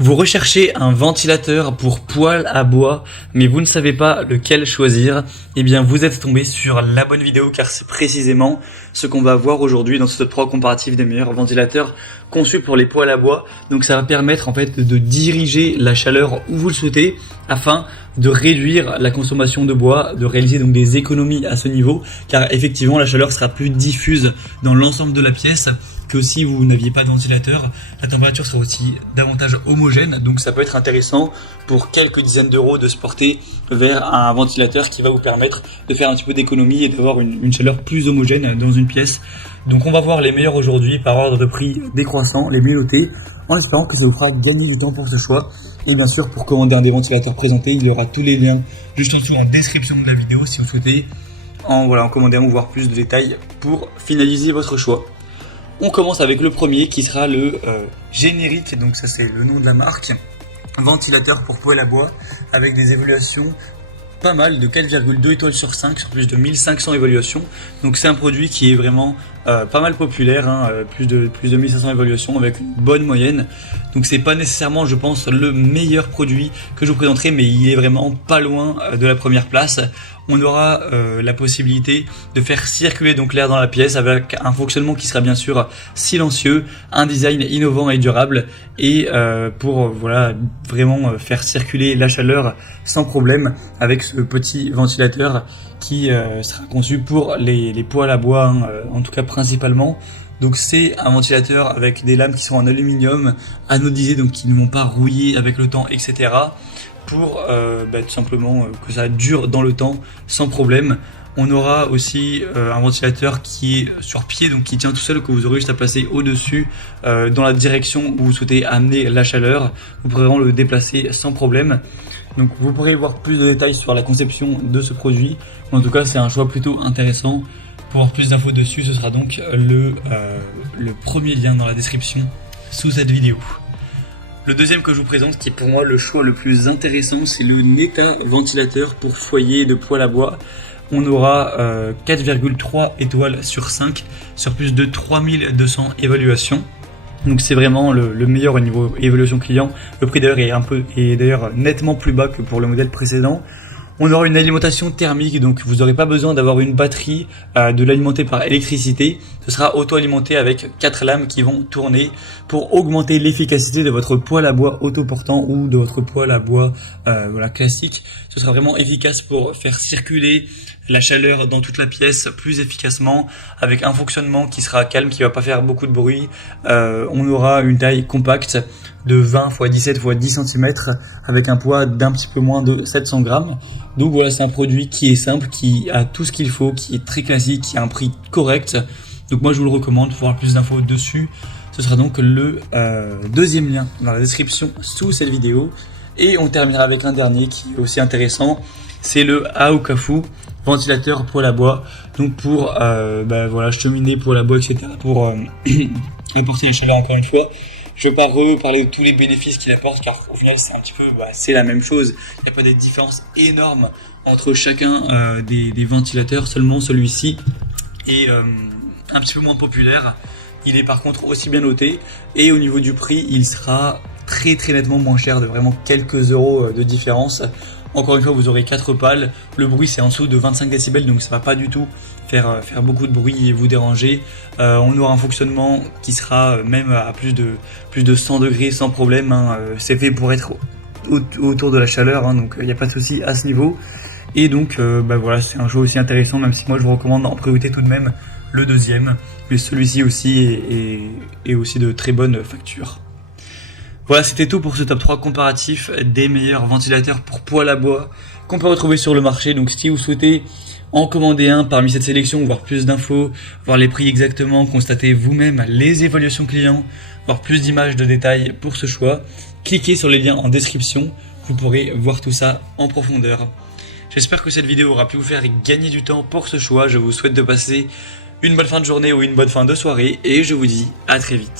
Vous recherchez un ventilateur pour poêle à bois, mais vous ne savez pas lequel choisir. Eh bien, vous êtes tombé sur la bonne vidéo car c'est précisément ce qu'on va voir aujourd'hui dans ce top 3 comparatif des meilleurs ventilateurs conçus pour les poêles à bois. Donc ça va permettre en fait de diriger la chaleur où vous le souhaitez afin de réduire la consommation de bois, de réaliser donc des économies à ce niveau car effectivement la chaleur sera plus diffuse dans l'ensemble de la pièce que si vous n'aviez pas de ventilateur. La température sera aussi davantage homogène, donc ça peut être intéressant pour quelques dizaines d'euros de se porter vers un ventilateur qui va vous permettre de faire un petit peu d'économie et d'avoir une chaleur plus homogène dans une pièce. Donc on va voir les meilleurs aujourd'hui par ordre de prix décroissant, les mieux notés, en espérant que ça vous fera gagner du temps pour ce choix. Et bien sûr, pour commander un des ventilateurs présentés, il y aura tous les liens juste en dessous en description de la vidéo si vous souhaitez en commander un ou voir plus de détails pour finaliser votre choix. On commence avec le premier qui sera le générique, donc ça c'est le nom de la marque, ventilateur pour poêle à bois avec des évaluations pas mal de 4,2 étoiles sur 5 sur plus de 1500 évaluations. Donc c'est un produit qui est vraiment pas mal populaire, plus de 1500 évaluations avec une bonne moyenne. Donc c'est pas nécessairement, je pense, le meilleur produit que je vous présenterai, mais il est vraiment pas loin de la première place. On aura la possibilité de faire circuler donc l'air dans la pièce avec un fonctionnement qui sera bien sûr silencieux, un design innovant et durable et pour vraiment faire circuler la chaleur sans problème avec ce petit ventilateur qui sera conçu pour les poêles à bois, en tout cas principalement. Donc c'est un ventilateur avec des lames qui sont en aluminium, anodisées, donc qui ne vont pas rouiller avec le temps, etc. pour tout simplement que ça dure dans le temps sans problème. On aura aussi un ventilateur qui est sur pied, donc qui tient tout seul, que vous aurez juste à placer au-dessus dans la direction où vous souhaitez amener la chaleur. Vous pourrez vraiment le déplacer sans problème. Donc vous pourrez voir plus de détails sur la conception de ce produit. En tout cas, c'est un choix plutôt intéressant. Pour avoir plus d'infos dessus, ce sera donc le premier lien dans la description sous cette vidéo. Le deuxième que je vous présente, qui est pour moi le choix le plus intéressant, c'est le Neta ventilateur pour foyer de poêle à bois. On aura 4,3 étoiles sur 5 sur plus de 3200 évaluations. Donc c'est vraiment le meilleur au niveau évaluation client. Le prix d'ailleurs est d'ailleurs nettement plus bas que pour le modèle précédent. On aura une alimentation thermique, donc vous n'aurez pas besoin d'avoir une batterie, de l'alimenter par électricité. Ce sera auto-alimenté avec 4 lames qui vont tourner pour augmenter l'efficacité de votre poêle à bois autoportant ou de votre poêle à bois classique. Ce sera vraiment efficace pour faire circuler la chaleur dans toute la pièce plus efficacement avec un fonctionnement qui sera calme, qui va pas faire beaucoup de bruit. On aura une taille compacte de 20 x 17 x 10 cm avec un poids d'un petit peu moins de 700 grammes. Donc voilà, c'est un produit qui est simple, qui a tout ce qu'il faut, qui est très classique, qui a un prix correct. Donc moi je vous le recommande. Pour avoir plus d'infos dessus, ce sera donc le deuxième lien dans la description sous cette vidéo. Et on terminera avec un dernier qui est aussi intéressant, c'est le Aokafu ventilateur poêle à bois. Donc pour cheminer poêle à bois, etc. pour apporter la chaleur encore une fois. Je ne vais pas reparler de tous les bénéfices qu'il apporte car au final c'est un petit peu c'est la même chose. Il n'y a pas de différence énorme entre chacun des ventilateurs, seulement celui-ci est un petit peu moins populaire. Il est par contre aussi bien noté et au niveau du prix il sera très nettement moins cher, de vraiment quelques euros de différence. Encore une fois, vous aurez 4 pales. Le bruit, c'est en dessous de 25 décibels, donc ça va pas du tout faire beaucoup de bruit et vous déranger. On aura un fonctionnement qui sera même à plus de 100 degrés sans problème. C'est fait pour être autour de la chaleur, donc il n'y a pas de souci à ce niveau. Et donc, c'est un choix aussi intéressant, même si moi je vous recommande en priorité tout de même le deuxième. Mais celui-ci aussi est aussi de très bonne facture. Voilà, c'était tout pour ce top 3 comparatif des meilleurs ventilateurs pour poêle à bois qu'on peut retrouver sur le marché. Donc si vous souhaitez en commander un parmi cette sélection, voir plus d'infos, voir les prix exactement, constater vous-même les évaluations clients, voir plus d'images de détails pour ce choix, cliquez sur les liens en description, vous pourrez voir tout ça en profondeur. J'espère que cette vidéo aura pu vous faire gagner du temps pour ce choix. Je vous souhaite de passer une bonne fin de journée ou une bonne fin de soirée et je vous dis à très vite.